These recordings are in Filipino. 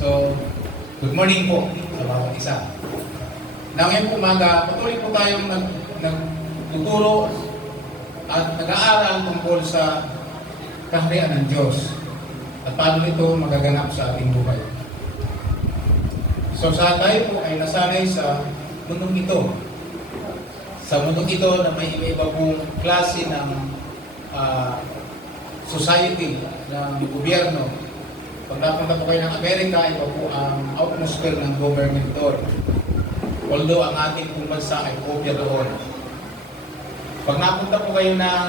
So, good morning po sa bawat isa. Na ngayon po umaga, patuloy po tayong nagtuturo at nag-aaral tungkol sa kaharian ng Diyos at paano ito magaganap sa ating buhay. So, sa tayo po ay nasanay sa mundong ito. Sa mundong ito na may iba pong klase ng society, ng gobyerno. Pag napunta po kayo ng Amerika, iba po ang atmosphere ng government doon. Although ang ating pong bansa ay kopya doon. Pag napunta po kayo ng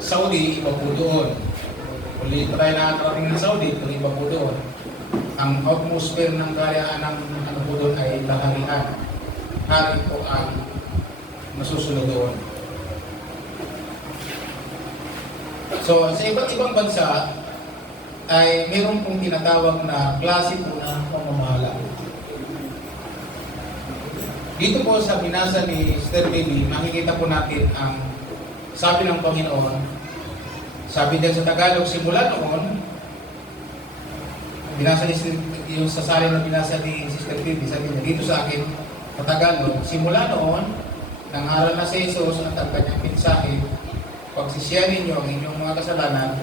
Saudi, iba po doon. Kung hindi pa tayo nakakarating ng Saudi, iba po doon. Ang atmosphere ng karayaan ng ano po doon ay laharian. Hari po ang masusunod doon. So, sa iba't ibang bansa, ay mayroon pong tinatawag na klase po ng pamamahala. Dito po sa binasa ni Sister Baby, makikita po natin ang sabi ng Panginoon. Sabi din sa Tagalog, simula noon, binasa ni yung sasali na binasa ni Sister Baby, sabi niya, dito sa akin, sa Tagalog, simula noon, nangaral na si Jesus at ang kanyang mensahe, pagsisiyan ninyo ang inyong mga kasalanan,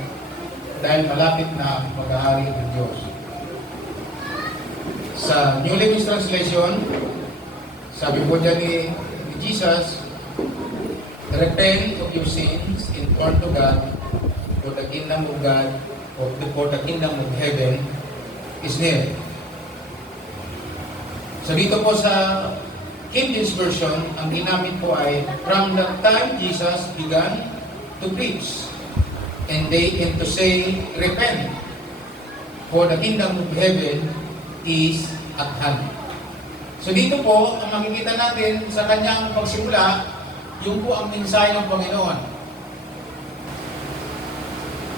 dahil malapit na ang paghahari ng Diyos. Sa New Living Translation, sabi po dyan ni Jesus, repent of your sins and turn to God, for the kingdom of God, or for the kingdom of heaven is near. So dito po sa King James Version, ang ginamit po ay, from the time Jesus began to preach, and to say, repent, for the kingdom of heaven is at hand. So dito po, ang makikita natin sa kanyang pagsimula, yung po ang mensahe ng Panginoon.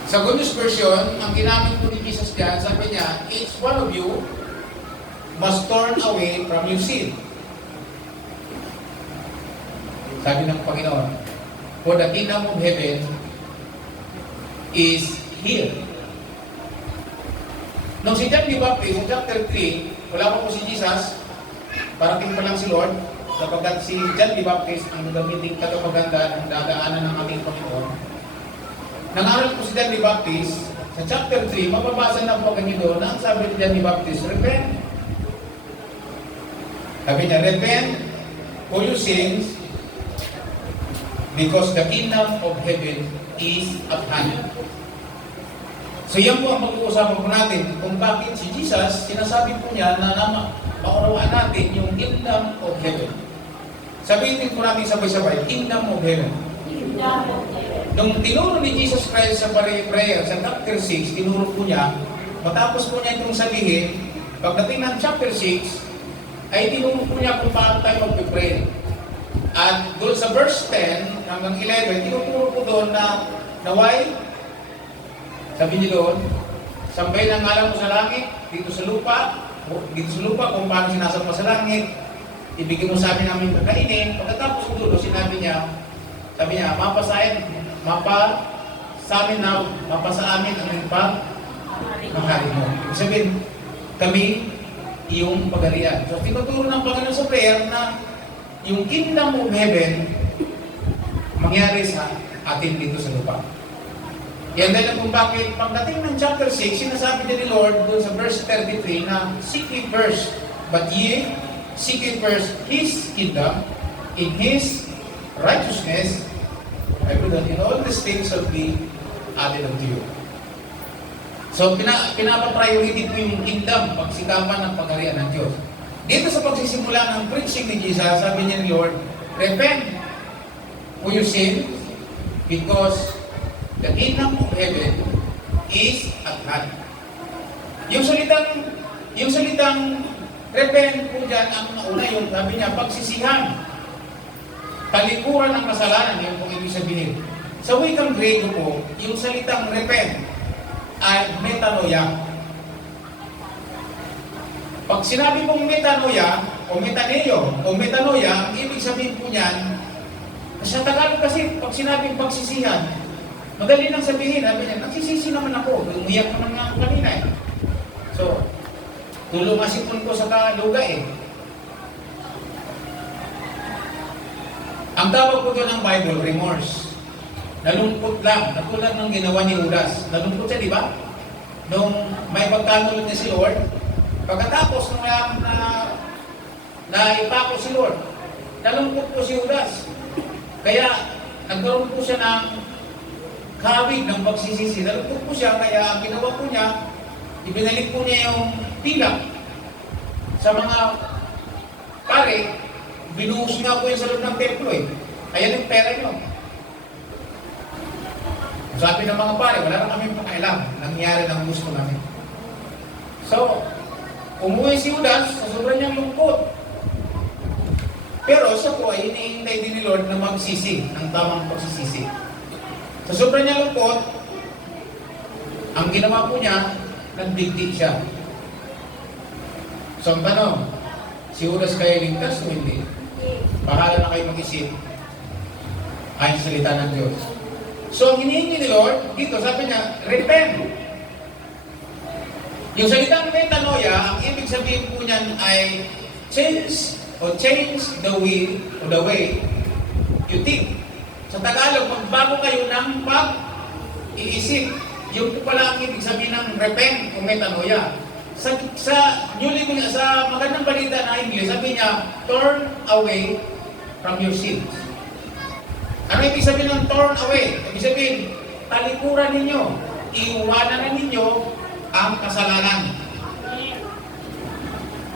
Sa Good News Version, ang ginamit po ni Jesus dyan, sabi niya, each one of you must turn away from your sin. Sabi ng Panginoon, for the kingdom of heaven is here. Nung si John the Baptist, sa chapter 3, wala pa po si Jesus, parating pa lang si Lord, sapagkat si John the Baptist ang gagamitin katapaganda ng dadaanan ng aming Panginoon. Nangaral po si John the Baptist, sa chapter 3, mababasa na po ganyan doon, ang sabi ni John the Baptist, repent. Sabi niya, repent for your sins, because the kingdom of heaven is at hand. So yan po ang pag-uusapan po natin kung bakit si Jesus, sinasabi po niya na maunawaan natin yung kingdom of heaven. Sabihin po natin sabay-sabay, kingdom of heaven. Nung tinuro ni Jesus Christ sa prayer, sa chapter 6, tinuro po niya, matapos po niya itong sabihin, pagdating ng chapter 6, ay tinuro po niya kung paano tayo mag-pray. At doon sa verse 10 hanggang 11, tinuturo po doon na naway, sabi niyo doon, sambay ng ngalan mo sa langit, dito sa lupa kung paano sinasamba sa langit, ibigay mo sa amin namin kakainin. Pagkatapos po doon, sabi niya, mapa sa amin ang pag-mahari mo. Ibig sabihin, kami iyong pagarian. So, tinuturo ng Panginoon sa prayer na yung kingdom of heaven mangyari sa atin dito sa lupa. Yan dahil kung bakit pagdating ng chapter 6, sinasabi din ni Lord doon sa verse 33 na seek ye first, but ye seek ye first His kingdom, in His righteousness, I will in all these things shall be added unto you. So pinapapriority po yung kingdom, pagsikapan ng pagharian ng Diyos. Dito sa pagsisimula ng preaching ni Jesus, sabi niya ni Lord, repent for your sin, because the kingdom of heaven is at hand. Yung salitang repent po dyan, ang una yung sabi niya, pagsisihan. Talikuran ng kasalanan, yun pong ibig sabihin. Sa wikang Grego po, yung salitang repent ay metanoia. Pag sinabi pong metanoia, o metaneo, o metanoia, ang ibig sabihin po niyan, sa Tagalog kasi, pag sinabing pagsisihan, madali nang sabihin, sabi niya, nagsisisi naman ako, umiyak naman nga ako kanina eh. So, Tulong asipon ko sa kaluga eh. Ang tawag po doon ng Bible, remorse. Nalungkot lang, katulad ng ginawa ni Judas. Nalungkot siya, di ba? Nung may pagtanulad niya si Lord, pagkatapos nung na ipako si Lord, nalungkot po si Judas. Kaya nagkaroon po siya ng kawig ng pagsisisi. Nalungkot po siya, kaya ang ginawa po niya, ibinalik po niya yung pila sa mga pare, binuhos nga po yung sa loob ng templo eh. Ayan yung pera nyo. Sabi ng mga pare, wala na kami pakailang. Nangyari ng gusto namin. So, umuwi si Judas sa sobrang niyang lungkot. Pero siya po ay iniintay din ni Lord na magsisi, ng tamang pagsisisi. Sa sobrang niyang lungkot, ang ginawa po niya, nagbigti siya. So ang tanong, si Judas kaya ligtas o hindi? Bahala na kayo mag-isip. Ayon sa salita ng Diyos. So ang hinihingi ni Lord, dito sabi niya, repent. Yung salitang metanoia, ang ibig sabihin po niyan ay change the way you think. Sa Tagalog, magbago kayo ng pag-iisip. Yung po pala ang ibig sabihin ng repent o metanoia. Sa magandang balita na English, sabi niya, turn away from your sins. Ano ibig sabihin ng turn away? Ibig sabihin, talikuran ninyo, iiwanan na ninyo ang kasalanan.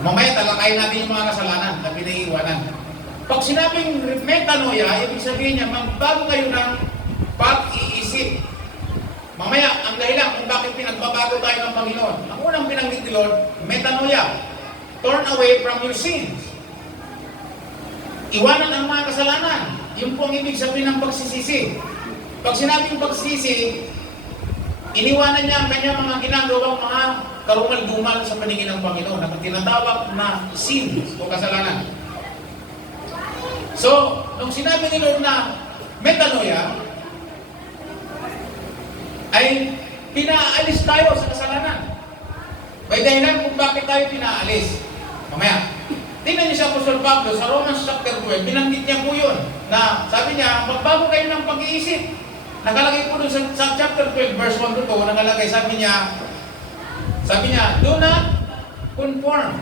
Mamaya talakayin natin yung mga kasalanan na pinaiiwanan. Pag sinabing metanoia, ibig sabihin niya, magbago kayo ng pag-iisip. Mamaya, ang dahilan kung bakit pinagbabago tayo ng Panginoon. Ang unang binanggit ni Lord, metanoia. Turn away from your sins. Iwanan ang mga kasalanan. Yun po ang ibig sabihin ng pagsisisi. Pag sinabing pagsisisi, iniwanan niya ang kanyang mga ginagawang mga karumal-dumal sa paningin ng Panginoon na tinatawag na sins o kasalanan. So, nung sinabi ni Lord na metanoia, ay pinaalis tayo sa kasalanan. May dahilan kung bakit tayo pinaalis. Mamaya, tingnan niyo si Apostol Pablo sa Romans chapter 12, binanggit niya po yun, na sabi niya, magbago kayo ng pag-iisip. Nakalagay po doon sa chapter 12, verse 1 to 2, nakalagay, sabi niya, do not conform,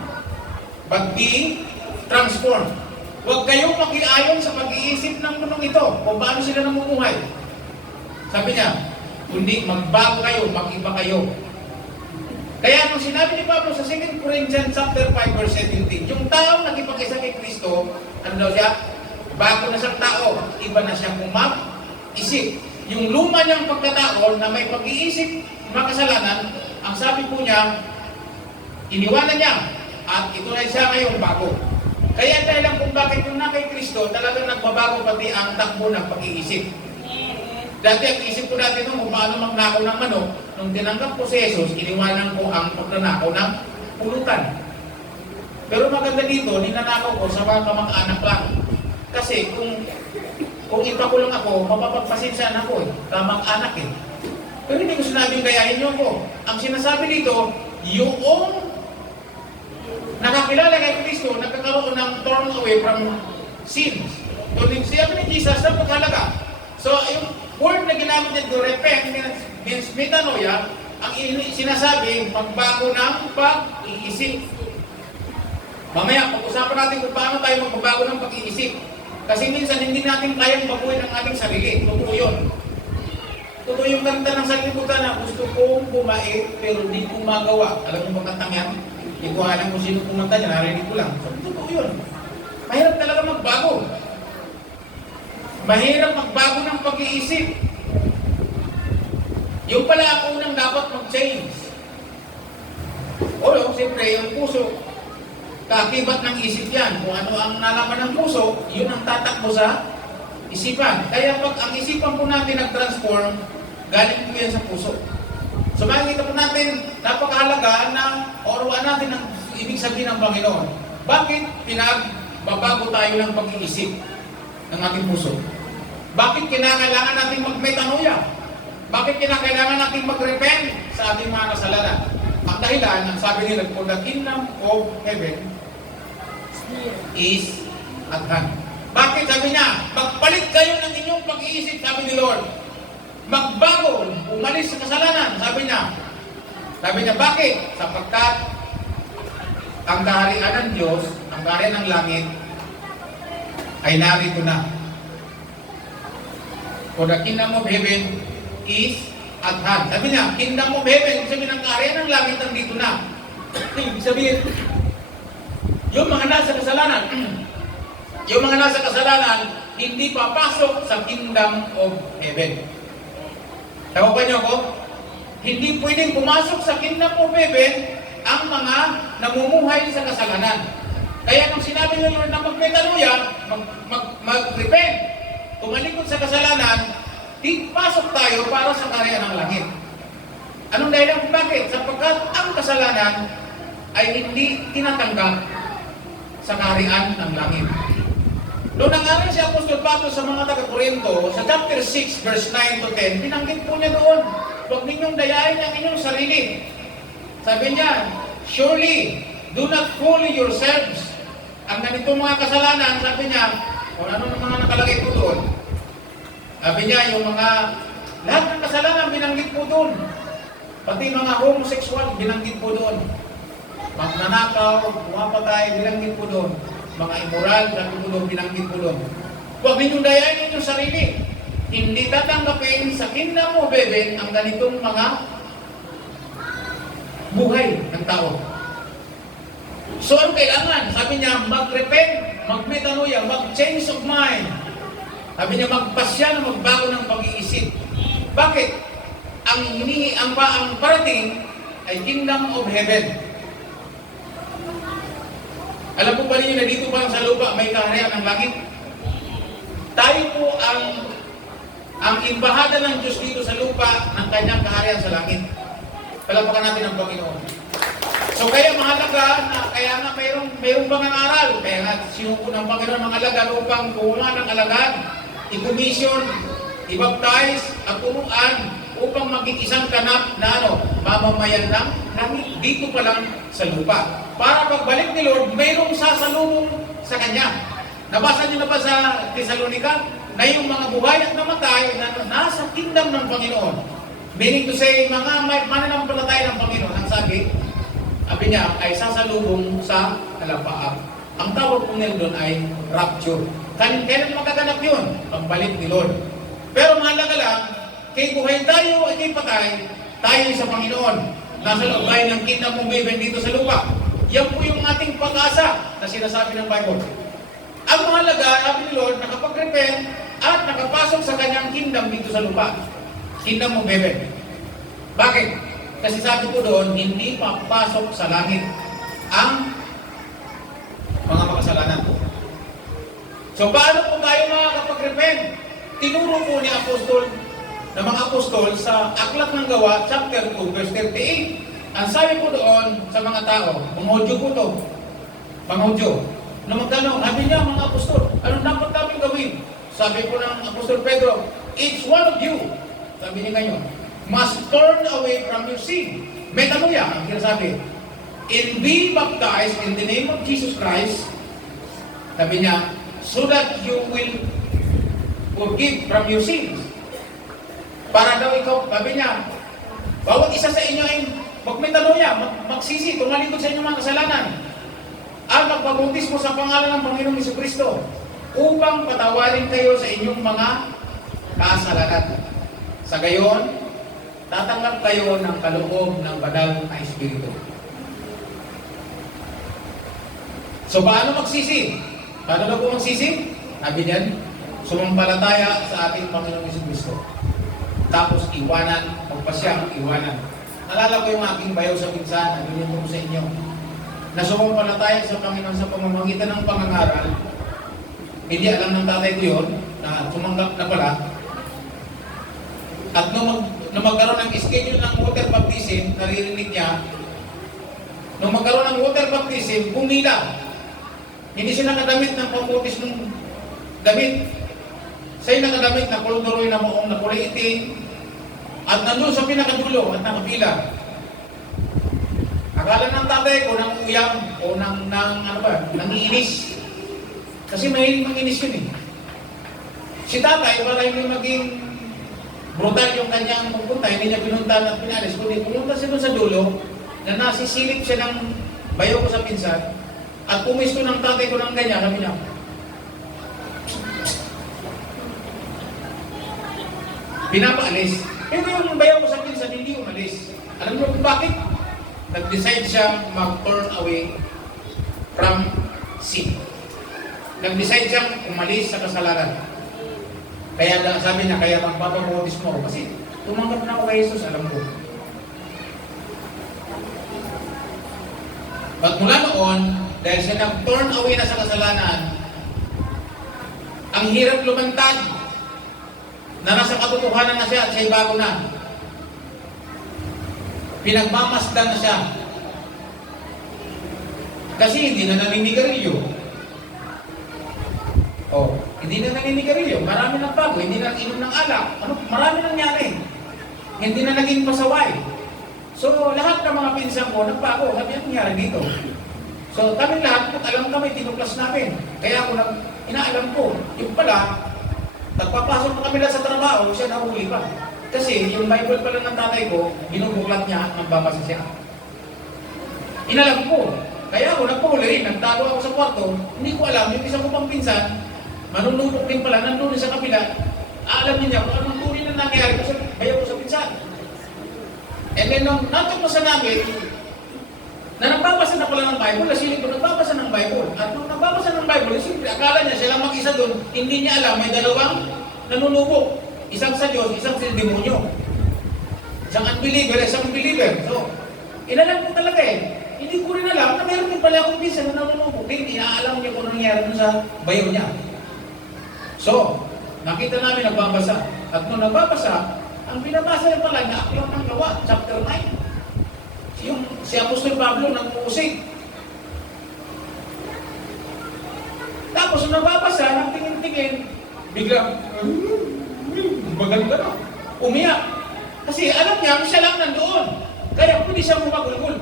but be transformed. Huwag kayong makiayon sa pag-iisip ng munong ito, kung paano sila namumuhay. Sabi niya, kundi magbago kayo, mag-iba kayo. Kaya nung sinabi ni Pablo sa 2 Corinthians chapter 5 verse 17, yung taong nagipag-isa kay Kristo, ano daw siya? Bago na siyang tao, iba na siyang mag-isip. Yung luma niyang pagkatao na may pag-iisip, makasalanan, ang sabi po niya, iniwanan niya, at ito na siya ngayon bago. Kaya dahil lang kung bakit yung na kay Kristo, talagang nagbabago pati ang takbo ng pag-iisip. Dati ang isip ko dati nung kung paano magnakaw ng manok, nung tinanggap ko si Jesus, iniwanan ko ang pagnanakaw ng pulutan. Pero maganda dito, ninanakaw ko sa mga kamag-anak lang. Kasi kung ipakulong ako, mapapagpasinsyan ako eh. Kamag-anak eh. Pero hindi ko sinabing gayahin niyo ako. Ang sinasabi dito, yung nakakilala kay Kristo, nagkakaroon ng turn away from sins. So, sinabi ni Jesus, sa pagkalaga. So, yung word na ginamit niya to repent means metanoia, ang sinasabi, magbago ng pag-iisip. Mamaya, pag-usapan natin kung paano tayo magbabago ng pag-iisip. Kasi minsan, hindi natin kayang baguhin ang ating sarili. Totoo yun. Totoo yung kanta ng sanlibutan na gusto kong bumait, pero hindi ko magawa. Alam mo ba kantang yan? Hindi ko alam kung sino kumanta niya, narinig ko lang. So, totoo yun. Mahirap talaga magbago. Mahirap magbago ng pag-iisip. Yung pala ako nang dapat mag-change. O, siyempre, yung puso, kakibat ng isip yan. Kung ano ang nalaman ng puso, yun ang tatakbo sa isipan. Kaya pag ang isipan po natin nag-transform, galing po yan sa puso. So makikita po natin, napakahalaga na oruan natin ang ibig sabihin ng Panginoon. Bakit pinagbabago tayo ng pag-iisip ng ating puso? Bakit kinakailangan natin mag-metanoia? Bakit kinakailangan natin mag-repent sa ating mga kasalanan? Ang dahilan, ang sabi nila, for the kingdom of heaven is at hand. Bakit? Sabi niya, magpalit kayo ng inyong pag-iisip, sabi ni Lord. Magbago, umalis sa kasalanan, sabi niya. Sabi niya, bakit? Sapagkat ang kaharian ng Diyos, ang kaharian ng langit, ay narito na. For the kingdom of heaven is at hand. Sabi niya, kingdom of heaven, ibig sabihin ng kaharian ng langit, nandito na. Ibig sabihin, yung mga nasa kasalanan, yung mga nasa kasalanan, hindi papasok sa kingdom of heaven. Tawagan niyo ako? Hindi pwedeng pumasok sa kingdom of heaven ang mga namumuhay sa kasalanan. Kaya nung sinabi ng Lord na magmetaluya, mag-repent, tumalikod sa kasalanan, di pasok tayo para sa kaharian ng langit. Anong dahilan? Bakit? Sapagkat ang kasalanan ay hindi tinatanggap sa kaharian ng langit. Noong nangaral si Apostol Pablo sa mga taga-Korinto, sa chapter 6, verse 9 to 10, binanggit po niya doon, huwag ninyong dayain ang inyong sarili. Sabi niya, surely, do not fool yourselves. Ang ganitong mga kasalanan, sabi niya, kung ano ng mga nakalagay po doon, sabi niya, yung mga, lahat ng kasalanan binanggit po doon. Pati mga homosexual, binanggit po doon. Magnanakaw, pumapatay, binanggit po doon. Mga immoral, sabi po doon, binanggit po doon. Huwag ninyong dayain inyong sarili. Hindi tatanggapin sa kingdom of heaven ang ganitong mga buhay ng tao. So, ang kailangan? Sabi niya, mag-repent, mag-metanoia, mag-change of mind. Sabi niya, magpasya na magbago ng pag-iisip. Bakit? Ang parating ay kingdom of heaven. Alam po ba ninyo na dito pa lang sa lupa may kaharian ng langit? Tayo po ang imbahada ng Diyos dito sa lupa ng kanyang kaharian sa langit. Palapakan natin ang Panginoon. So kaya mahalaga na kaya nga mayroong pangangaral. Kaya nga sinuko ng Panginoon mga alagad upang buungan ng alagad, i-commission, i-baptize, at turuan upang maging isang ganap na mamamayan ng langit dito pa lang sa lupa. Para pagbalik ni Lord, mayroong sasalubong sa Kanya. Nabasa niyo na ba sa Thessalonica na yung mga buhay at namatay na nasa kingdom ng Panginoon? Meaning to say, mga mananampalataya ng Panginoon, ang sabi niya, ay sasalubong sa kalapaan. Ang tawag po nila doon ay rapture. Kailan magaganap yun? Pagbalik ni Lord. Pero mahalaga lang, kay buhay tayo at kay patay, tayo sa Panginoon. Nasa loob tayo ng kingdom of heaven dito sa lupa. Yan po yung ating pag-asa na sinasabi ng Bible. Ang mahalaga, sabi ni Lord, nakapag-repent at nakapasok sa kanyang kingdom dito sa lupa. Kingdom of heaven. Bakit? Kasi sabi ko doon, hindi papasok sa langit ang mga makasalanan po. So paano po tayo makakapag-repent? Tinuro po ni Apostol, ng mga apostol sa Aklat ng Gawa, chapter 2, verse 38. Ang sabi po doon sa mga tao, mga Hudyo po to, mga Hudyo, na magtanong, sabi niya mga apostol, anong dapat namin gawin? Sabi po ng Apostol Pedro, each one of you, sabi niya ngayon, must turn away from your sin. Metanoia, ang sinasabi, and be baptized in the name of Jesus Christ, sabi niya, so that you will forgive from your sins. Para daw ikaw, sabi niya, bawat isa sa inyo ay magmetanoia, magsisi, tumalikod sa inyong mga kasalanan, at magpabautismo sa pangalan ng Panginoong Jesucristo upang patawarin kayo sa inyong mga kasalanan. Sa gayon, tatanggap kayo ng kaloob ng banal na Espiritu. So, paano magsisi? Paano na po magsisi? Sabi niyan, sumampalataya sa ating Panginoong Jesucristo. Tapos, iwanan, magpasyang iwanan. Nalala ko yung aking bayaw sa pinsan, nandun ko sa inyo, na sumampalataya sa Panginoon sa pamamagitan ng pangangaral. Hindi alam ng tatay ko yun, na sumanggap na pala. At nung magkaroon ng schedule ng water baptism, naririnig niya, nung magkaroon ng water baptism, pumila. Hindi siya nakadamit ng pambutis ng damit. Siya'y nakadamit na kulduroy na muong na kulay itim, at nandun sa pinakadulo at nakapila. Akala ng tatay ko nang uyang o nangiinis. Kasi mahilig manginis yun eh. Si tatay, para hindi maging brutal yung kanyang pupunta, hindi niya pinuntahan at pinalis, kundi pumunta siya doon sa dulo, na nasisilip siya ng bayo ko sa pinsan, at pumisto ng tatay ko ng ganyan, sabi niya, pinapaalis. Pero yung bayaw ko sa pinsan, hindi umalis. Alam mo kung bakit? Nag-decide siyang mag-turn away from sin. Nag-decide siyang umalis sa kasalanan. Kaya sabi niya, kaya magpapabutis mo ako. Kasi tumanggap na ako kay Jesus, alam ko. At mula noon, dahil siya nag-turn away na sa kasalanan, ang hirap lumantad na nasa katotohanan na siya at siya'y bago na. Pinagmamasdan na siya. Kasi hindi na naninigarilyo. Hindi na naninigarilyo. Marami nang bago. Hindi na inom ng alak. Marami nangyari. Hindi na naging pasaway. So, lahat ng mga pinsan ko, nagbago. Sabi, ang nangyari dito? So, kami lahat, alam kami, tinuklas namin. Kaya ako inaalam ko. Yung pala, nagpapasok na kami lang sa trabaho, siya nahuli pa. Kasi yung Bible pala ng tatay ko, binubuklat niya at nagbabasa siya. Inalam ko. Kaya ako nagpahuli rin, nagtago ako sa kwarto, hindi ko alam, yung isang ko pang pinsan, manunubok din pala, nandun sa kabila, alam niya kung anong turi na nangyari kasi bayaw ko sa pinsan. And then nung natugmasan namin, na nagbabasa na pala ng Bible, nasilip ko nagbabasa ng Bible. At nung nagbabasa ng Bible, siyempre, akala niya sila mag-isa doon, hindi niya alam, may dalawang nanunubok. Isang sa Diyos, isang sa demonyo. Isang unbeliever, isang believer. So, inalam ko talaga eh. Hindi ko rin alam na meron din pala akong pinsan na nanunubok. Hindi, inaalam niya kung nangyari sa bayo niya. So, nakita namin nagbabasa. At nung nagbabasa, ang binabasa niya pala, na-aklang ng Gawa, chapter 9. Si Apostol Pablo nag-uusig. Tapos nung nababasa, nang tingin-tingin, biglang, maganda na. Umiyak. Kasi alam niya, siya lang nandoon. Kaya pwede siya bumagulhul.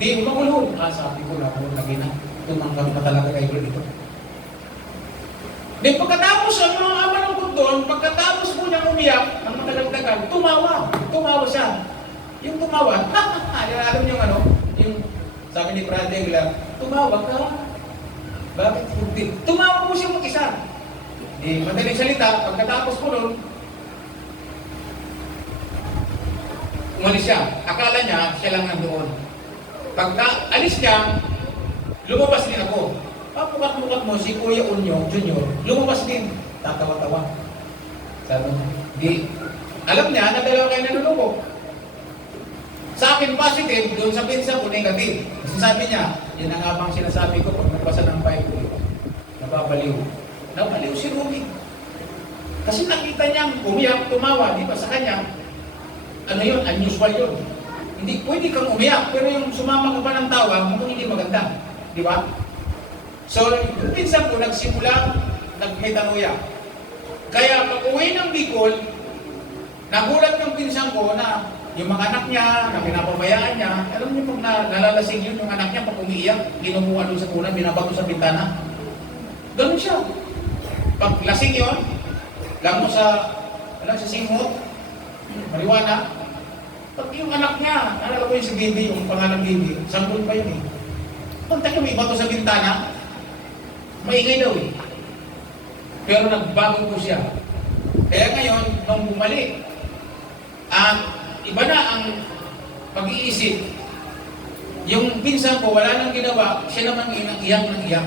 Di, bumagulhul. Sabi ko na, lagi na. Tumanggap na talaga kayo dito. Di, pagkatapos, ang mga amalangkot doon, pagkatapos mo niyang umiyak, ang matagal-tagal, tumawa siya. Yung tumawa, alam niyo yung sabi ni Brad Degler, tumawa ka. Bakit hindi? Tumawa mo siya mag-isa. Madaling salita, pagkatapos ko nun, umalis siya. Akala niya, siya lang nandoon. Pagka alis niya, lumabas din ako. Papukat-mukat mo, si Kuya Unyo, Junior, lumabas din. Tatawa-tawa. Sabi niya, alam niya na dalawa kayo nanulubog. Sa akin positive, doon sa pinsa ko negative. Kasi sabi niya, yan ang abang sinasabi ko pag nagbasa ng Bible, nababaliw. Nabaliw si Ruby. Kasi nakita niyang umiyak, tumawa, di ba sa kanya, unusual yun. Hindi, pwede kang umiyak, pero yung sumama ka pa ng tawa, mukhang hindi maganda. Di ba? So, yung pinsan ko, nagsimula, nagmetanuya. Kaya pag uwi ng Bicol, nagulat yung pinsan ko na yung mga anak niya, na pinapabayaan niya, alam niyo pag nalalasing yun, yung anak niya pag umiiyak, ginukuha doon sa kuna, binabato sa bintana. Ganun siya. Pag lasing yun, lang mo sa simot, mariwana. Pag yung anak niya, alala ko yung si Bibi, yung pangalan Bibi, sanggol pa yun eh. Pag tayo may bato sa bintana, maingay daw eh. Pero nagbago po siya. Kaya ngayon, nung bumalik, iba na ang pag-iisip. Yung pinsan ko, wala nang ginawa, siya naman iyak ng iyak.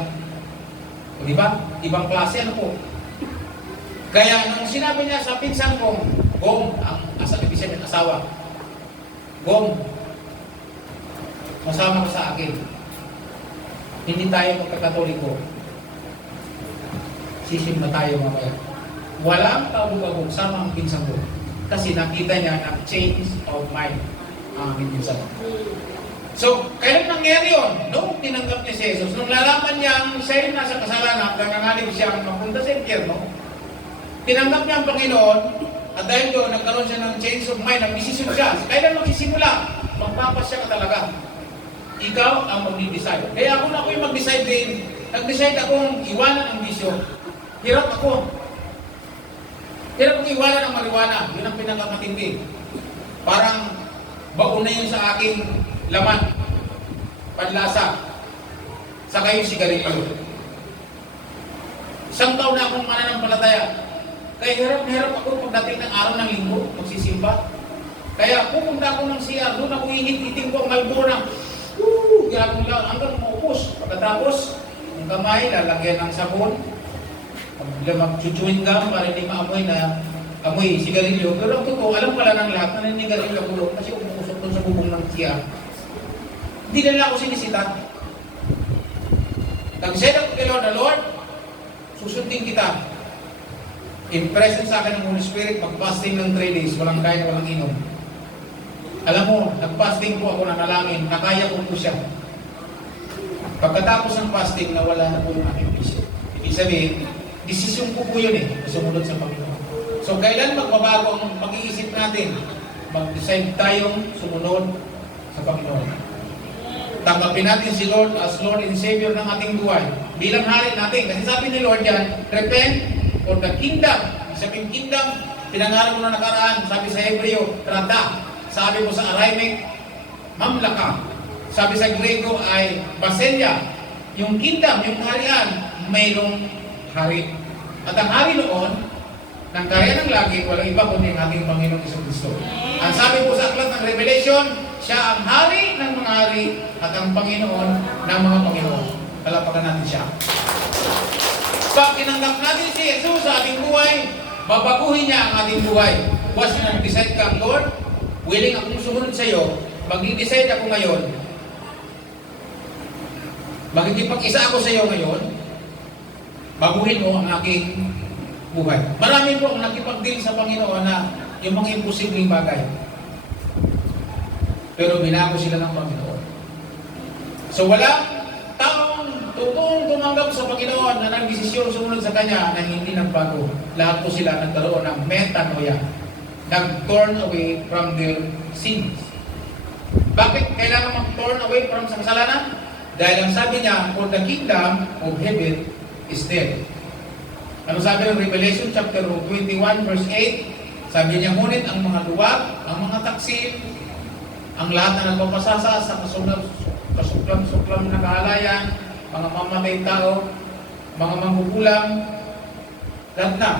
O diba? Ibang klase ano po. Kaya nung sinabi niya sa pinsan ko, Gong, ang ibig sabihin ng asawa, Gong, masama ka sa akin. Hindi tayo magkakatoliko. Sisim na tayo mamaya. Walang kabog-abog sama ang pinsan ko. Kasi nakita niya na change of mind ang pinsan. So, kailan nangyari yun? Nung tinanggap niya si Jesus, nung lalaman niya siya yung nasa kasalanan, nangangalig siya mapunta sa impyerno, tinanggap niya ang Panginoon, at dahil doon, nagkaroon siya ng change of mind, nag-desisyon siya. Kailan magsisimula? Magpapasya ka talaga. ikaw ang mag-decide. Kaya ako na ako yung mag-decide din. Nag-decide akong iwanan ang bisyo. Hirap ako. Hirap akong iwanan ang marijuana. Yun ang pinakamatindi. Parang baon na yun sa aking laman. Panlasa. Saka yung sigarilyo. Isang taon na akong mananampalataya. Kaya hirap na hirap ako pagdating ng araw ng linggo, magsisimba. Kaya pupunta ako ng CR, doon ako ihit-hiting ko ang malbona. Gano'n lang, hanggang maupos. Pagkatapos, yung kamay, lalagyan ng sabon. Mag-chewing gum para hindi maamoy na amoy sigarilyo. Pero ang totoo, alam pala ng lahat na naninigarilyo ako doon kasi umuusok doon sa bubong ng CR. Hindi na lang ako sinisita. Nag-set up kay Lord na, Lord, susundin kita. In presence sa akin ng Holy Spirit, mag-fasting ng 3 days, walang kain, walang inom. Alam mo, nag-fasting po ako, nanalangin, nakaya ko po siya. Pagkatapos ng fasting, nawala na po yung aking bisyo. Ibig sabihin, desisyon ko po yun sumunod sa Panginoon. So, kailan magbabago ang pag-iisip natin? Mag-decide tayong sumunod sa Panginoon. Tanggapin natin si Lord as Lord and Savior ng ating buhay. Bilang hari natin. Kasi sabi ni Lord yan, repent for the kingdom. Sabi ng kingdom, pinangalan mo na nakaraan. Sabi sa Hebreo, trata. Sabi mo sa Aramaic, mamlaka. Sabi sa Grego ay baselya. Yung kingdom, yung harian, mayroong hari. At ang hari noon, ng kaya ng langit, walang iba kundi ang ating Panginoong Jesucristo. Ang sabi po sa aklat ng Revelation, siya ang hari ng mga hari at ang Panginoon ng mga Panginoon. Palapakan natin siya. Pag tinanggap natin si Jesus sa ating buhay, babaguhin niya ang ating buhay. Once na nag-decide ka, Lord, willing akong sumunod sa iyo, mag-decide ako ngayon, magkikipag-isa ako sa iyo ngayon, baguhin mo ang aking buhay. Marami po ang nakipag-deal sa Panginoon na yung mga imposibleng bagay. Pero binago sila ng Panginoon. So wala taong totoong tumanggap sa Panginoon na nagdesisyon sumunod sa Kanya na hindi nagbago. Lahat po sila nagkaroon ng metanoia. Nag-turn away from their sins. Bakit kailangan mag-turn away from sa kasalanan? Dahil ang sabi niya, for the kingdom of heaven is dead. Ano sabi ng Revelation chapter 21 verse 8? Sabi niya, ngunit ang mga luwag, ang mga taksil, ang lahat na nagpapasasa sa kasuklam-suklam na kahalayan, mga mamatay tao, mga manggugulang, lahat na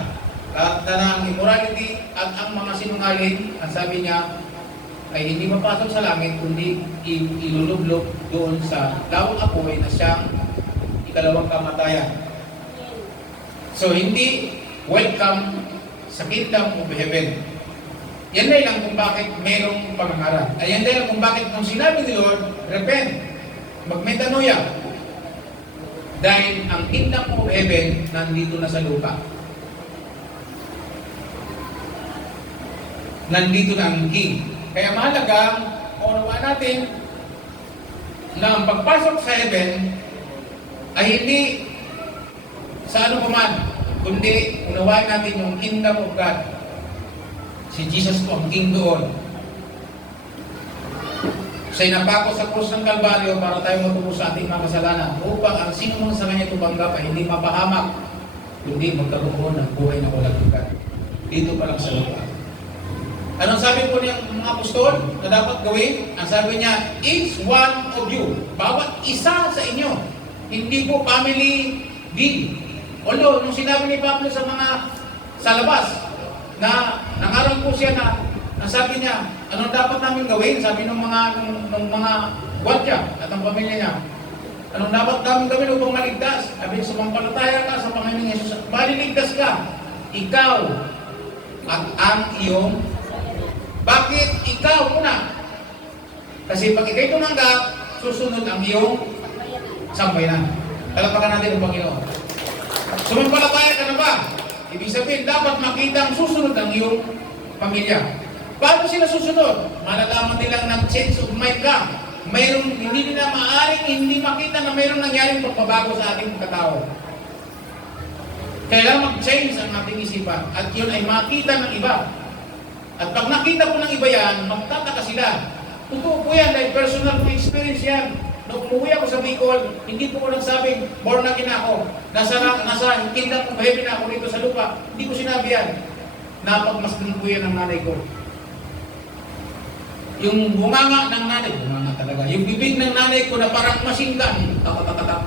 ang immorality at ang mga sinungaling, ang sabi niya, ay hindi mapasok sa langit, kundi ilulublog doon sa lawang apoy na siyang ikalawang kamatayan. So, hindi welcome sa kingdom of heaven. Yan na lang kung bakit merong pangangaral. Ayan na lang kung bakit kung sinabi ni Lord, repent, magmetanoia. Dahil ang kingdom of heaven nandito na sa lupa. Nandito na ang king. Kaya mahalaga, unawaan natin na ang pagpasok sa heaven ay hindi sa ano pa man, kundi unawain natin yung kingdom of God. Si Jesus po ang king doon. Siya'y napako sa krus ng Kalbaryo para tayo matubos sa ating mga kasalanan upang ang sino mang sa kanya tumanggap ay hindi mapahamak, kundi magkaroon ng buhay na walang hanggan. Dito pa lang sa lupa. Anong sabi po niyang mga apostol na dapat gawin? Ang sabi niya, each one of you, bawat isa sa inyo, hindi po family deal. Although, nung sinabi ni Pablo sa labas, na nangaral po siya na, ang sabi niya, anong dapat namin gawin? Sabi ng mga gwardiya at ang pamilya niya, anong dapat namin gawin upang maligtas? Sabi, sumampalataya ka sa Panginoon Yesus, maliligtas ka, ikaw at ang iyong. Bakit ikaw muna? Kasi pag ikaw'y tumanggap, susunod ang iyong sambayanan. Talapakan natin ang Panginoon. Sumampalataya ka na ba? Ibig sabihin, dapat makita ang susunod ang iyong pamilya. Paano sila susunod? Malalaman nilang ng change of mind ka. Mayroong, hindi nila maaaring hindi makita na mayroong nangyaring pagbabago sa ating katao. Kailangan mag-change ang ating isipan at yun ay makita ng iba. At pag nakita po ng iba yan, magtataka sila. Totoo po yan, dahil personal experience yan. Nung umuwi ako sa Bicol, hindi po ko nagsabing, born again ako. Nasa kingdom of heaven ako dito sa lupa. Hindi ko sinabi yan. Napagmasdan po yan ng nanay ko. Yung bunganga ng nanay, bunganga talaga. Yung bibig ng nanay ko na parang masinggan, tatatatatap.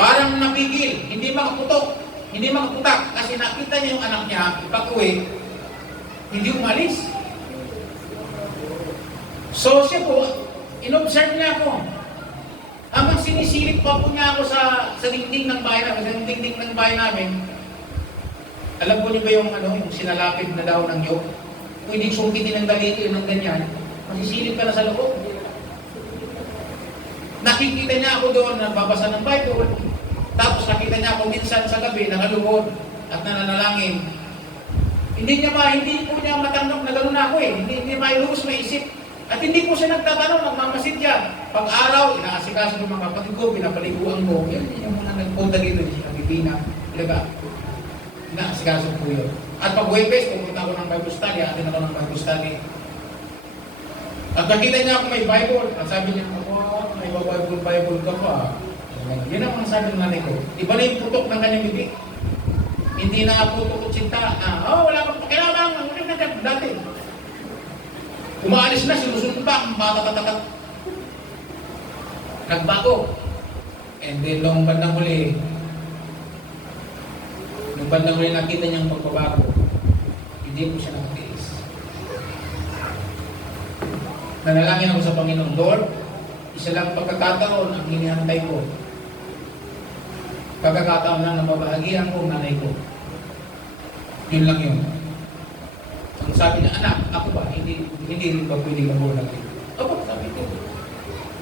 Parang napigil, hindi makaputok, hindi makaputak. Kasi nakita niya yung anak niya, pag-uwi, hindi umalis. So siya po, in-observe niya ako. Habang sinisilip pa po niya ako sa dingding ng bahay namin, sa dingding ng bahay namin, alam po niyo ba yung, yung sinalapid na daw ng yog? Pwede sungkitin ng dalito yun ng ganyan, masisilip ka na sa loob. Nakikita niya ako doon, nagbabasa ng Bible, tapos nakita niya ako minsan sa gabi, nakalubod at nananalangin. Hindi po niya matanggap na gano'n ako eh. Hindi mailubos maisip. At hindi po siya nagtatanong, nagmamasid siya. Pag-araw, inaasikaso ng mga kapatid ko, pinapaliguan ko. Yan yung mga nagpunta dito, si Kapipina. Ilaga. Inaasikaso po yun. At pag Huwebes, pupunta ako ng Bible study, atin ako ng Bible study. At nakita niya ako may Bible. At sabi niya, ako, may Bible ka pa. Yun ang sabi ng nanay ko. Iba na yung putok ng kanyang bibig. Hindi na putok o sinta. Wala kang pakilamang. Dati. Umaalis na, sinusunod pa, matatatat. Nagbago. And then, nung bandang huli, nakita niyang pagbabago, hindi po siya nakatiis. Nanalangin ako sa Panginoon, Lord, isa lang pagkakataon ang hinihantay ko. Pagkakataon lang na mabahagian ko ang nanay ko. Yun lang yun. Ang sabi niya, anak, ako ba? Hindi rin ba pwede ka muna natin? Opo, sabi ko.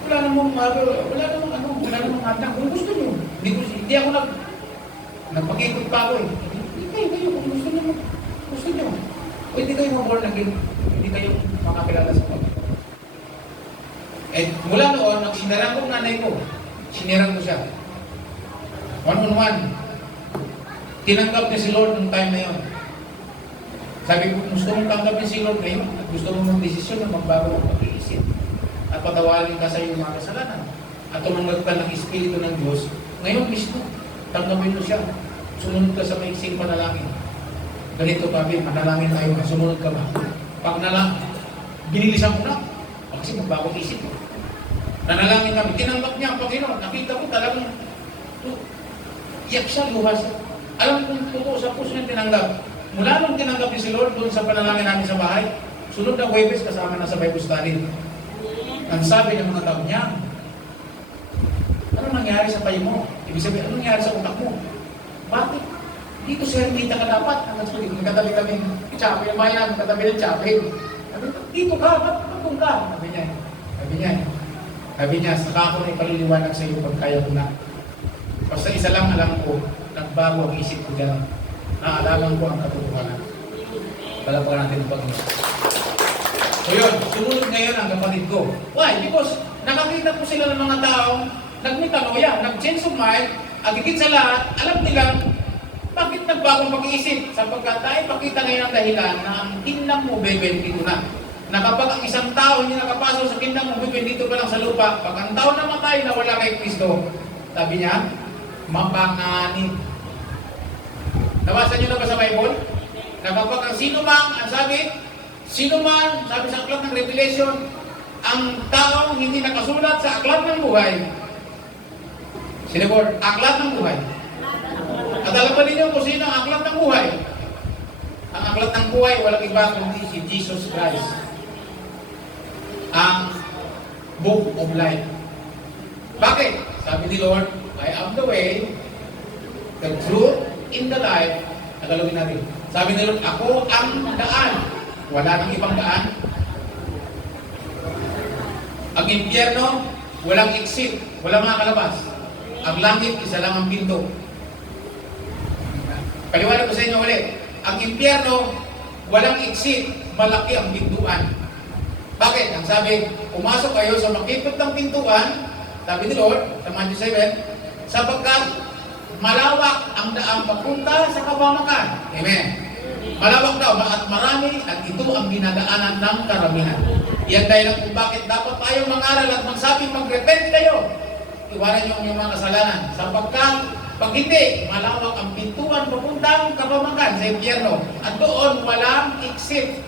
Wala namang anak. Kung gusto niyo. Hindi ako nagpakikot pa ako eh. Kayo, kung gusto niyo. Pwede kayo mag-born again. Hindi kayo makakilala sa Panginoon. Eh, mula noon, nang sinarang ko nanay ko, sinirang ko siya. One-on-one. Tinanggap niya si Lord nung time na yun. Sabi ko, gusto mong tanggapin si Lord ngayon, gusto mong mag-desisyon na magbago ang pag-iisip at patawarin ka sa iyong mga kasalanan at tumanggap ka ng Espiritu ng Diyos, ngayon mismo, tanggapin mo siya. Sumunod ka sa maiksing panalangin. Ganito, Pabi, manalangin tayo, sumunod ka ba? Pag binilisan ko na, kasi magbago isip mo. Nanalangin kami, tinanggap niya ang Panginoon, nakita ko talagang iyak siya, luha siya. Alam kong totoo sa puso niya tinanggap. Mula nung tinanggap ni si Lord doon sa panalangin namin sa bahay, sunod na Huwebes kasama na sa Bible study. Ang sabi ng mga tao niya, ano nangyari sa payo mo? Ibig sabihin, ano nangyari sa utak mo? Bakit? Dito sa Hermita ka dapat. Hanggang sa nagkatabi kami ng chapel, bayan, nagkatabi ng chapel. Sabi, dito ka, ba't kung ka? Sabi niya, saka ako na ipaliliwanag sa iyo pag kaya ko na. Basta isa lang alam ko, nagbago ang isip ko dyan. Naalaman ko ang katotohanan. Palapakan natin ang Panginoon. So yun, sumunod ngayon ang kapatid ko. Why? Because nakakita po sila ng mga taong nagmetanoia, nag-change of mind, agigit sa lahat, alam nila bakit nagbagong pag-iisip? Sapagkat tayo pakita ngayon ang dahilan na ang kingdom mo, beben, dito na. Na kapag ang isang tao hindi nakapasok sa kingdom mo, beben, dito pa lang sa lupa, pag ang tao namatay na wala kay Kristo, sabi niya, mapanganib. Nabasa niyo na ba sa Bible? Na kapag ang sino man, ang sabi sa aklat ng Revelation, ang taong hindi nakasulat sa aklat ng buhay, sinibor, aklat ng buhay. At alam ba ninyo kung sino ang aklat ng buhay? Ang aklat ng buhay, walang iba kundi si Jesus Christ. Ang Book of Life. Bakit? Sabi ni Lord, I am the way, the truth, in the life. Tagalogin natin. Sabi ni Lord, ako ang daan. Wala nang ibang daan. Ang impyerno, walang exit, walang makakalabas. Ang langit, isa lang ang pinto. Paliwanag ko sa inyo ulit. Ang impyerno, walang exit, malaki ang pintuan. Bakit? Ang sabi, pumasok kayo sa makipot ng pintuan, sabi ni Lord, sa Matthew 7, sapagkat malawak ang daang papunta sa kabamakan. Amen. Malawak daw at marami at ito ang dinadaanan ng karamihan. Yan dahil kung bakit dapat tayo mangaral at magsabing mag-repent kayo. Iwanan niyo ang inyong mga kasalanan. Sapagkat pag hindi, malawak ang pintuan papuntang kapamakan sa impyerno. At doon walang exit.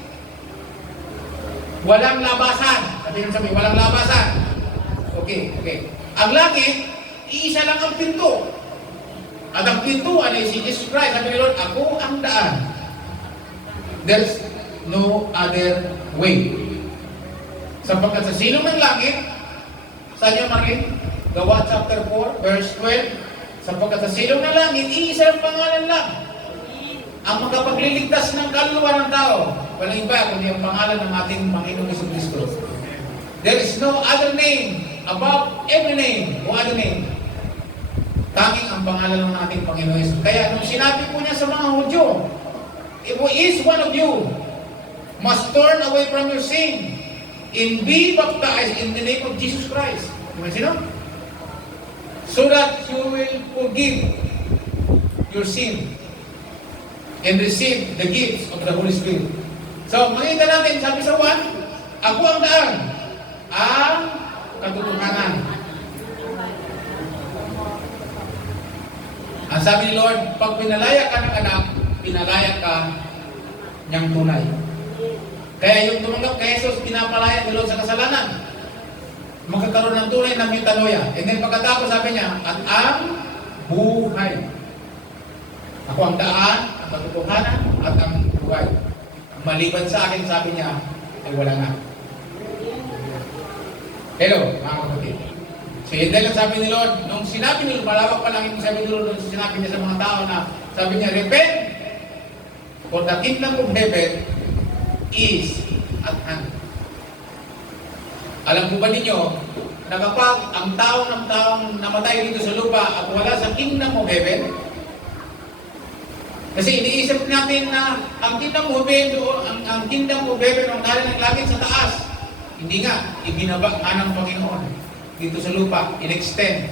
Walang labasan. Sabi, walang labasan. Okay. Ang langit, iisa lang ang pinto. At ang pintuan ay si Jesus Christ. Sabi ni Lord, ako ang daan. There's no other way. Sapagkat sa silong ng langit, saan niyo marin? Gawa chapter 4, verse 12. Sapagkat sa silong ng langit, iisa ang pangalan lang. Ang magapagliligtas ng kaluluwa ng tao. Walang iba kundi ang pangalan ng ating Panginoong Jesucristo. There is no other name above every name. No other name. Tanging ang pangalan ng ating Panginoon Jesucristo. Kaya nung sinabi po niya sa mga Hudyo, if is one of you must turn away from your sin and be baptized in the name of Jesus Christ. Sino? So that you will forgive your sin and receive the gifts of the Holy Spirit. So, makita natin, sabi sa 1, ako ang daan, ang katotohanan. Ang sabi ni Lord, pag pinalaya ka ng anak, pinalaya ka niyang tunay. Kaya yung tumanggap kay Jesus, pinapalaya ni Lord sa kasalanan. Magkakaroon ng tunay na metanoia. And then pagkatapos sabi niya, at ang buhay. Ako ang daan, ang katotohanan, at ang buhay. Maliban sa akin, sabi niya, ay wala na. Hello, mga kapatid. So yun dahil ang sabi ni Lord, nung sinabi ni Lord, malawak pa lang yung sabi ni Lord, nung sinabi niya sa mga tao na, sabi niya, repent, for the kingdom of heaven is at hand. Alam po ba ninyo, na kapag ang taong namatay dito sa lupa at wala sa kingdom of heaven, kasi iniisip natin na ang kingdom of heaven, ang kingdom of heaven, ang galing ng langit sa taas, hindi nga, ibinaba nga ng Panginoon dito sa lupa, in-extend.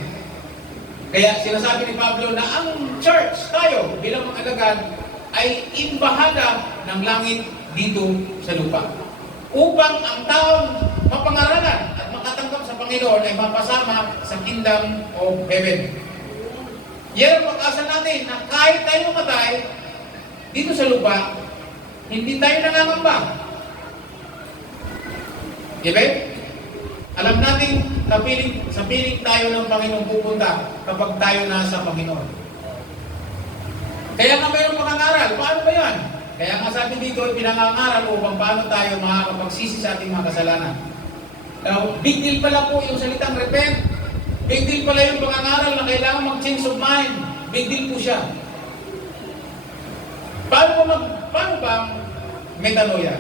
Kaya sinasabi ni Pablo na ang church, tayo, bilang mga alagad, ay imbahada ng langit dito sa lupa. Upang ang taong mapangaralan at makatanggap sa Panginoon ay mapasama sa kingdom of heaven. Yan ang pag-asa natin na kahit tayo mamatay dito sa lupa, hindi tayo nangangamba. Diba? Alam natin sa piling tayo ng Panginoon pupunta kapag tayo nasa Panginoon. Kaya nga mayroong pangangaral. Paano ba yan? Kaya nga sabi dito, pinangangaral upang paano tayo makakapagsisi sa ating mga kasalanan. Now, big deal pala po yung salitang repent. Big deal pala yung pangangaral na kailangan mag-change of mind. Big deal po siya. Paano bang metanoia?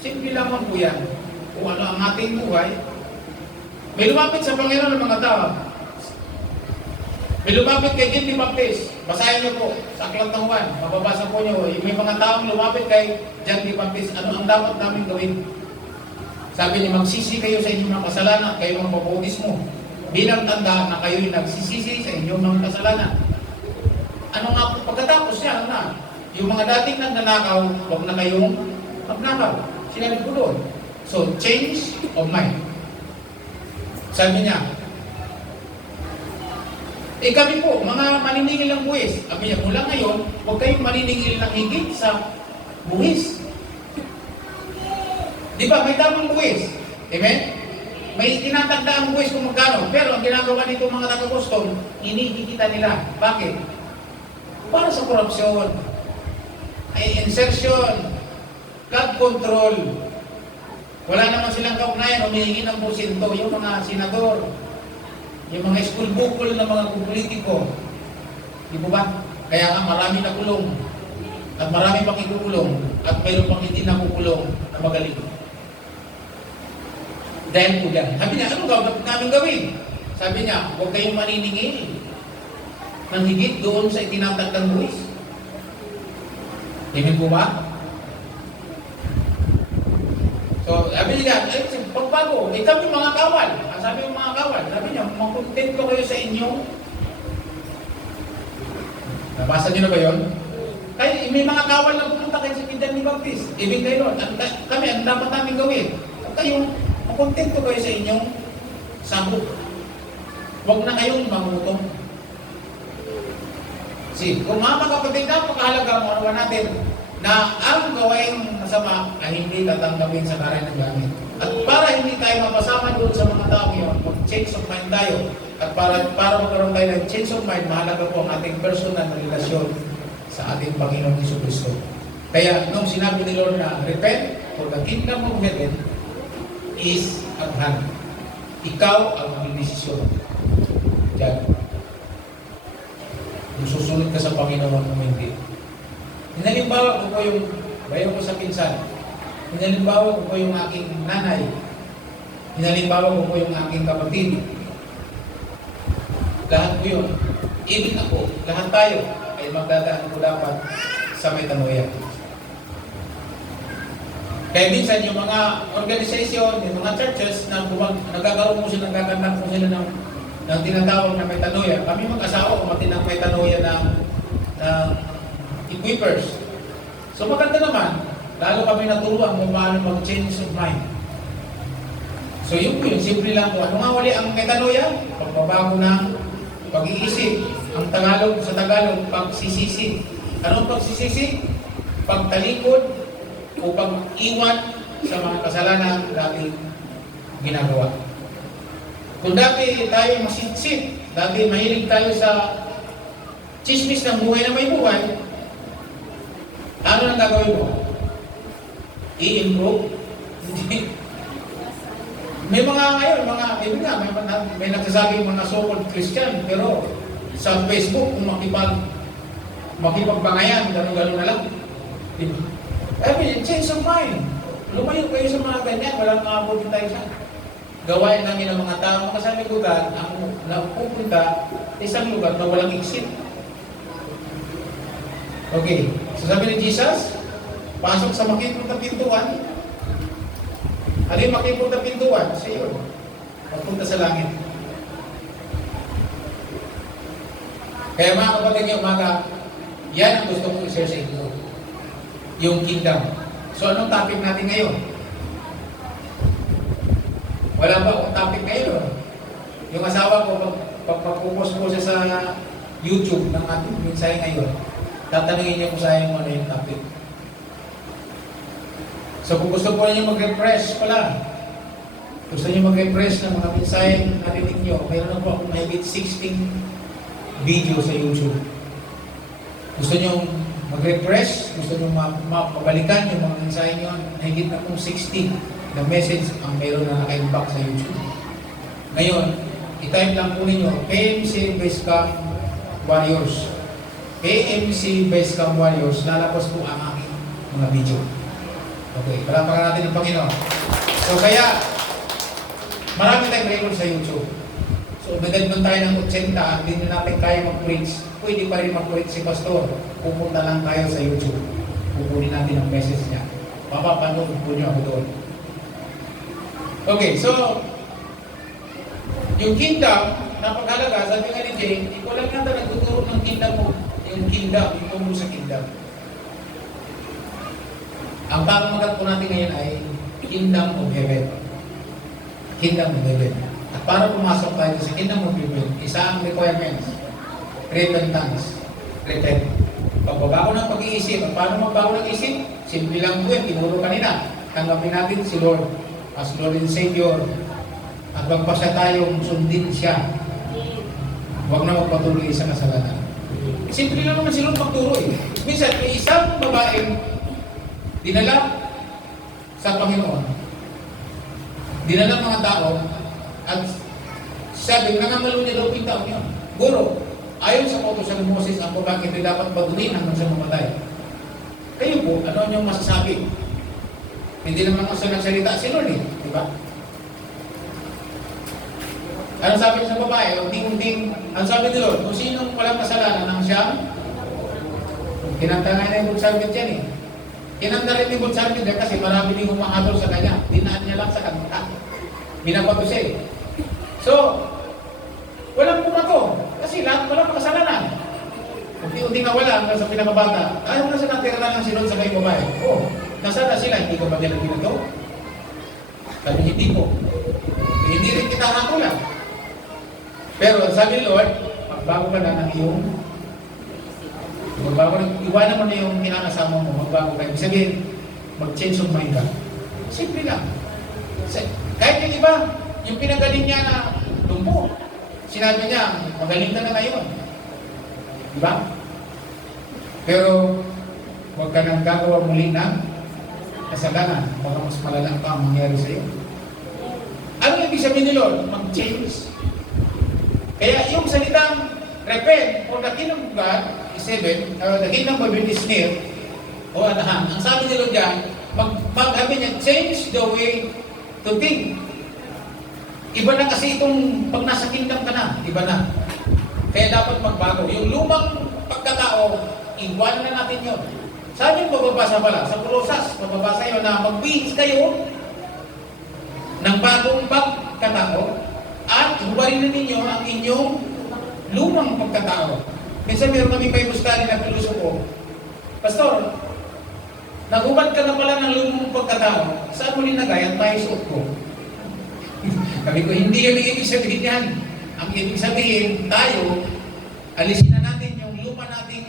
Simple lamang po yan. Kung ano ang ating buhay, may lumapit sa Panginoon ng mga tao. May lumapit kay John the Baptist. Basahin niyo po sa Aklat ng Juan. Mababasa po niyo. May mga taong lumapit kay John the Baptist. Ano ang dapat namin gawin? Sabi niya, magsisi kayo sa inyong mga kasalanan. Kayo mga babautismo. Bilang tanda na kayo'y nagsisisi sa inyong mga kasalanan. Ano nga po? Pagkatapos niya, ano na? Yung mga dating nagnanakaw, huwag na kayong magnakaw. Sinabi ko doon. So, change of mind. Sabi niya, kami po, mga maniningil ng buwis. Sabi niya, mula ngayon, huwag kayong maniningil ng higit sa buwis. Di ba, may tamang buwis. Amen? May tinatagda ang buwis kung magkano. Pero ang ginagawa nito mga taga-custom, hinihikita nila. Bakit? Para sa korupsyon, ay insertion, flood control. Wala naman silang kaugnayan, humihingi ng porsyento. Yung mga senador, yung mga school-bukol na mga politiko. Di ba ba? Kaya nga marami na kulong. At marami pang ikukulong. At mayroon pang hindi nakukulong na magaling. Dahil po yan. Sabi niya, ano namin gawin? Sabi niya, huwag kayong maniningil ng higit doon sa itinatagdang buwis. Amen po ba? So, sabi niya, pagbago, kami mga kawal. Sabi ng mga kawal, sabi niya, makontento kayo sa inyong. Nabasa niyo na ba yun? Kaya may mga kawal na pumunta kayo sa John the Baptist. Ibig kayo nun. Kami, ang dapat namin gawin. Huwag kayong, makontento kayo sa inyong sahod. Huwag na kayong mangutong. Kung mga kapatid, napakahalaga ang arawan natin na ang gawaing masama ay hindi tatanggapin sa karay ng langit. At para hindi tayo mapasama doon sa mga tao yun, mag-change of mind tayo. At para magkaroon tayo ng change of mind, mahalaga po ang ating personal na relasyon sa ating Panginoon Jesucristo. Kaya nung sinabi ni Lord na, repent, for the kingdom of heaven is at hand. Ikaw ang magdesisyon. Diyan. Kung susunod ka sa Panginoon o hindi. Hinalimbawa ko po yung bayo ko sa pinsan. Hinalimbawa ko po yung aking nanay. Hinalimbawa ko po yung aking kapatid. Lahat po yun. Even ako, lahat tayo ay magdadaan po dapat sa metanoia. Kaya minsan yung mga organisasyon, yung mga churches na nagkakaroon mo sila, nagkakandak mo sila ng tinatawag na metanoia. Kami mag-asawa, kumati ng metanoia ng equippers. So maganda naman, lalo kami naturuan kung paano mag-change of mind. So yun po yun, simple lang po. Ano nga uli ang metanoia? Pagbabago ng pag-iisip. Ang Tagalog, sa Tagalog, pagsisisi. Anong pagsisisi? Pagtalikod o pag-iwan sa mga kasalanan dating ginagawa. Kung dati tayo masitsit, dati mahilig tayo sa chismis ng buhay na may buhay, ano nang gagawin mo? I-improve? May mga ngayon, may nagsasabing mga so-called Christian, pero sa Facebook, kung makipagbangayan, gano'n-gano'n na lang. Change of mind. Lumayo kayo sa mga ganyan, walang maabutin tayo sa gawain namin ng mga tao. Mga sanigutan, ang napupunta isang lugar na walang exit. Okay, so sabi ni Jesus, pasok sa makipot na pintuan. Ano yung makipot na pintuan? Sa iyo, papunta sa langit. Kaya mga kapatid niyo, yan ang gusto kong i-share sa inyo. Yung kingdom. So anong topic natin ngayon? Wala ba akong topic ngayon? Yung asawa ko, pag-focus ko siya sa YouTube ng ating mensahe ngayon, tatanungin niya kung saan ano yung topic. So kung gusto po niyo mag-refresh pala, gusto niyo mag-refresh ng mga mensahe narinig niyo, mayroon na po akong mahigit 16 video sa YouTube. Gusto niyo mag-refresh, gusto nyo mabalikan yung mga mensahe nyo, nahigit na kung 60 na message ang mayroon na naka-impact sa YouTube. Ngayon, i-type lang po ninyo, PMC Basecamp Warriors. PMC Basecamp Warriors, lalabas po ang aking mga video. Okay, palapakan natin ang Panginoon. So kaya, marami tayong record sa YouTube. So, medad nun tayo ng 80, hindi na natin kaya mag-preach. Pwede pa rin mag-preach si Pastor. Pupunta lang tayo sa YouTube. Pupunin natin ang message niya. Mapapanood po niyo ako doon. Okay, so, yung kingdom, napakalaga, sabi nga ni Jay, ikaw lang nata nagtuturo ng kingdom mo. Yung kingdom, yung tungkol sa kingdom. Ang pangmagat po natin ngayon ay Kingdom of Heaven. Kingdom of Heaven. At para pumasok tayo sa Kingdom of Heaven, isa ang requirements, repentance. Repent. Pagbabago ng pag-iisip. At paano magbago ng isip? Simple lang po yan, tinuro kanina. Tanggapin natin si Lord as Lord and Savior. At magpasya tayong sundin siya. Huwag na magpatuloy sa kasalanan. Simple lang naman si Lord magturo eh. Minsan, may isang babaeng dinala sa Panginoon. Dinala mga tao at sabi, nangamalo niya daw yung taon yun. Guro, ayon sa utos ng Moses, ang babae ito dapat baguhin hanggang sa mamatay. Kayo po, ano niyong masasabi? Hindi naman ako sa nagsalita si Lord eh, di ba? Ano sabi sa babae? Ang sabi ni Lord, kung sinong walang kasalanan ang siyang kinantangan na yung good servant yan eh. Kinanta rin ni good servant yan kasi marami din humahatol sa kanya. Dinaan niya lang sa kanta. Binabato siya eh. So, walang pumato. Kasi lahat walang makasalanan. Unti-unti na wala hanggang sa pinakabata. Ayaw na sa natira lang si Lord sa may babae. Oh, nasaan na sila? Hindi ko ba nila ginagawa? Sabi, hindi po. Hindi rin kita hakulan. Pero sabi ni Lord, magbago ka na ng iyong iwanan mo na yung kinakasama mo, magbago ka. Ibig sabihin, mag-change of mind ka. Simple lang. Kahit yung iba, yung pinagaling niya na lumpo, sinabi niya, magaling ka na ngayon. Diba? Pero, huwag ka nang gagawa muli ng kasalanan. Baka mas malala pa ang mangyari sa iyo. Ano ibig sabihin ni Lord? Mag-change. Kaya yung salitang repent for the kingdom of God is heaven, the kingdom of God is near, o anahan. Ang sabi ni Lord dyan, mag-habi niya, change the way to think. Iba na kasi itong pag nasa kingdom ka na, iba na. Kaya dapat magbago. Yung lumang pagkatao, iwan na natin yun. Sabi yung mababasa pala, sa Kolosas, mababasa yun na magbihis kayo ng bagong pagkatao at hubarin na ninyo ang inyong lumang pagkatao. Minsan meron kami Bible study na piluso ko, Pastor, nagubad ka na pala ng lumang pagkatao, saan mo linagay ang maisuot ko? Sabi ko, hindi yun ang ibig sabihin yan. Ang ibig sabihin, tayo, alisin na natin yung luma nating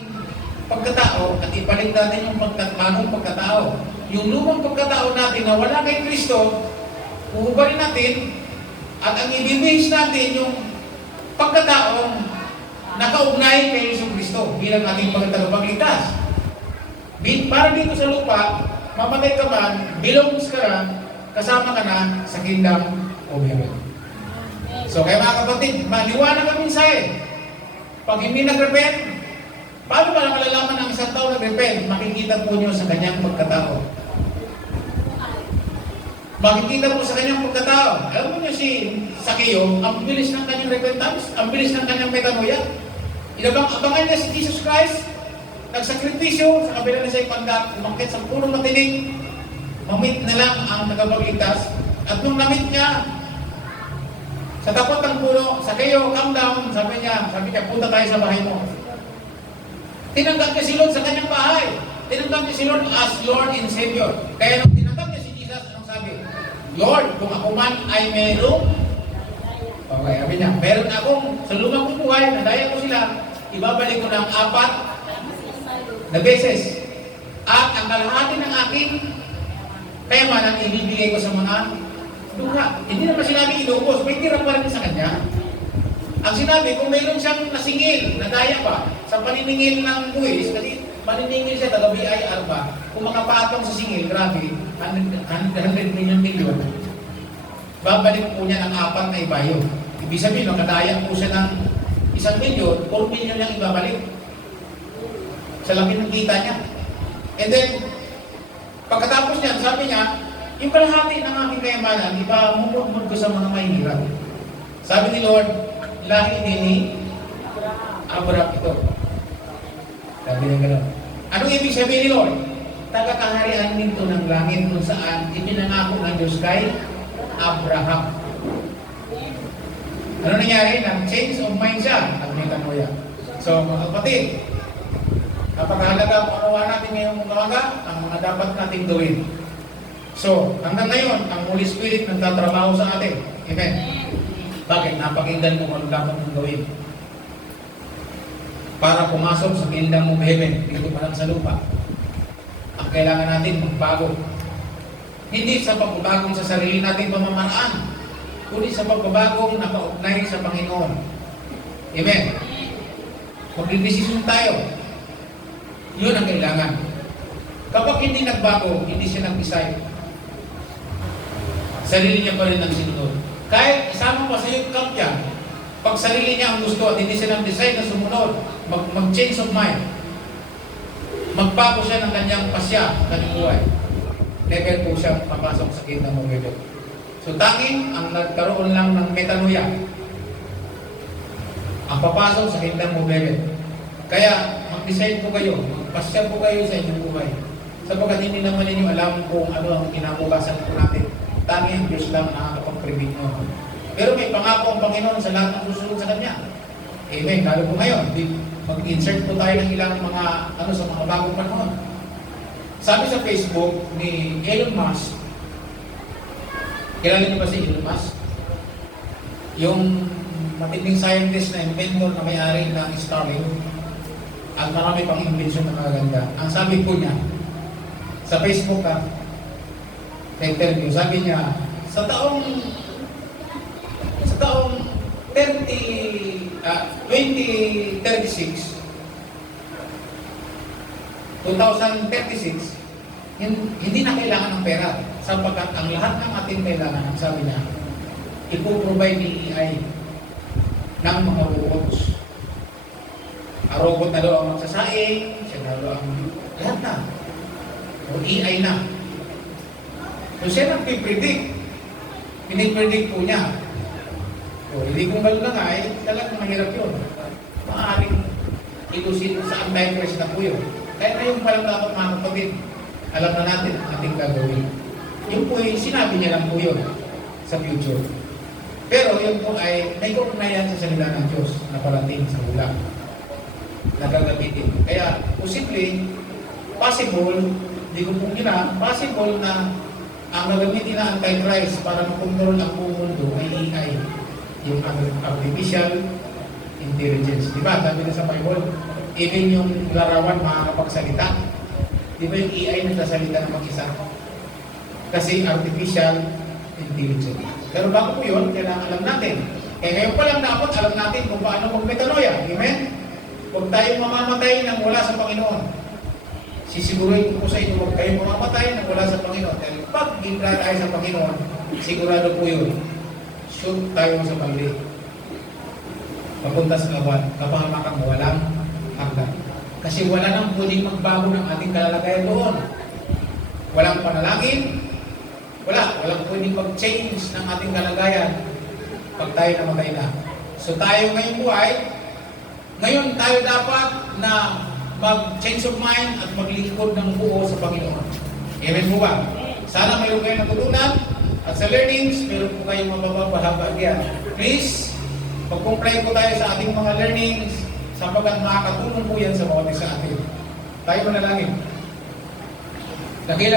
pagkatao at ibalik natin yung bagong pagkatao. Yung lumang pagkatao natin na wala kay Kristo, uhubarin natin at ang ibibihis natin yung pagkataong nakaugnay kay Yesu Kristo bilang ating pagkatagapagligtas. Para dito sa lupa, mamatay ka man, belongs ka na, kasama ka na sa kingdom of heaven. So kaya mga kapatid, maliwanag ang mensahe. Pag hindi nag-repent, paano ba malalaman ng isang tao nag-repent? Makikita po nyo sa kanyang pagkatao. Makikita po sa kanyang pagkatao. Alam mo nyo si Sakeo, ang bilis ng kanyang repentance, ang bilis ng kanyang metanoia. Abangan niya si Jesus Christ, nagsakripisyo sa kabila na sa ipagdak, umakit sa punong matinig, mamit na lang ang tagapagligtas. At nung namit niya, sa tapat ng puno, Sakeo, calm down, sabi niya, punta tayo sa bahay mo. Tinanggap niya si Lord sa kanyang bahay. Tinanggap niya si Lord as Lord and Savior. Kaya nung tinanggap niya si Jesus, anong sabi? Lord, kung ako man ay merong, okay, sabi niya, meron akong sa lumang kong buhay, nadaya ko sila, ibabalik ko ng 4 na beses. At ang kalahati ng aking kayamanan, ibibigay ko sa mga duha. Hindi naman sinabi inubos, may tira pa rin sa kanya. Ang sinabi, kung mayroon siyang nasingil, nadaya pa, sa paniningil ng buwis, kasi paniningil siya, taga-BIR pa, kung makapatong sa singil, grabe, 100 million, babalik po niya ng 4 na ibayo. Ibig sabihin, nakadaya po siya ng 1 milyon, 4 million niyang ibabalik. Sa laki ng kita niya. And then, pagkatapos niyan, sabi niya, yung kalahati ng aking kayamanan, iba mumugmod ko sa mga mahihirap. Sabi ni Lord, lahi din ni Abraham ito. Sabi niya gano'n. Anong ibig sabihin ni Lord? Tagakaharian nito ng langit kung saan ipinangako ng Diyos kay Abraham. Ano nangyari? Nag-change of mind siya. Nag-metanoia. So, mga kapatid, napakahalaga kung ano natin ngayong umaga, ang mga dapat nating gawin. So, hanggang ngayon, ang Holy Spirit nagtatrabaho sa atin. Amen. Bakit? Napakinggan mo kung dapat mong gawin. Para pumasok sa kingdom of heaven, dito pa lang sa lupa. Ang kailangan natin magbago. Hindi sa pagbabagong sa sarili nating pamamaraan, kundi sa pagbabagong nakaugnay sa Panginoon. Amen. Magdidesisyon tayo. Yun ang kailangan. Kapag hindi nagbago, hindi siya nag-decide. Sarili niya pa rin ang sinunod. Kahit isama pa sa yung camp niya, pag sarili niya ang gusto at hindi siya nag-decide na sumunod, mag-change of mind, magbago siya ng kanyang pasya, kanyang buhay, never po siya papasok sa kingdom of heaven. So tanging ang nagkaroon lang ng metanoia ang papasok sa kingdom of heaven. Kaya mag-decide po kayo, magpasya po kayo sa inyong buhay. Sapagkat hindi naman ninyo alam kung ano ang kinabukasan po natin. Tanging Diyos lang nakakapag-predict nyo. Pero may pangako ang Panginoon sa lahat ng susunod sa Kanya. Amen. Lalo po ngayon, mag-insert po tayo ng ilang mga sa mga bagong panahon. Sabi sa Facebook ni Elon Musk, Kilala niyo ba si Elon Musk? Yung matinding scientist na inventor na may-ari ng Starlink at marami pang invention na magaganda. Ang sabi po niya, sa Facebook sa interview, sabi niya, sa taong 2036, 2036, hindi na kailangan ng pera sapagkat ang lahat ng ating kailangan, ang sabi niya, ipoprovide ni AI ng mga robots. Ang robot na daw ang magsasaing, siya na daw ang lahat na. O AI na. So siya nagpipredict. Pinipredict po niya. O hindi kung gano'n na nga, talagang mahirap yun. Maaaring ilusin sa Antichrist na po yun. Kaya ngayon palang dapat mga kapatid, alam na natin ang ating gagawin. Yung po ay sinabi niya lang po yun sa future. Pero yun po ay may kaugnayan sa salita ng Diyos na parating sa hula na gagamitin. Kaya posible, possible, hindi ko pong nila, possible na ang gagamitin na Antichrist para makontrol ang buong mundo ay AI, yung artificial intelligence. Di ba? Sabi na sa Bible, even yung larawan makakapagsalita. Di ba yung AI nagsasalita ng mag-isa? Kasi artificial intelligence. Pero bago po yun, kailangan alam natin. Kaya ngayon pa lang dapat alam natin kung paano mag-metanoia. Amen? Huwag tayong mamamatay nang wala sa Panginoon. Sisiguruhin ko po sa inyo, huwag kayong mamamatay nang wala sa Panginoon. Dahil pag gibla tayo sa Panginoon, sigurado po yun. Shoot tayo sa pagli. Papunta sa kawan, kapahamakan mo, walang hanggan. Kasi wala nang pwedeng magbago ng ating kalalagayan doon. Walang panalangin, walang pwedeng mag-change ng ating kalagayan pag tayo namatay na. So tayo ngayong buhay, ngayon tayo dapat na mag-change of mind at maglingkod ng buo sa Panginoon. Amen po ba? Sana mayroon kayong natutunan at sa learnings, mayroon po kayong mababahagyan. Please, mag-comply po tayo sa ating mga learnings sapagkat makakatulong po yan sa bawat isa atin. Tayo manalangin. Nakila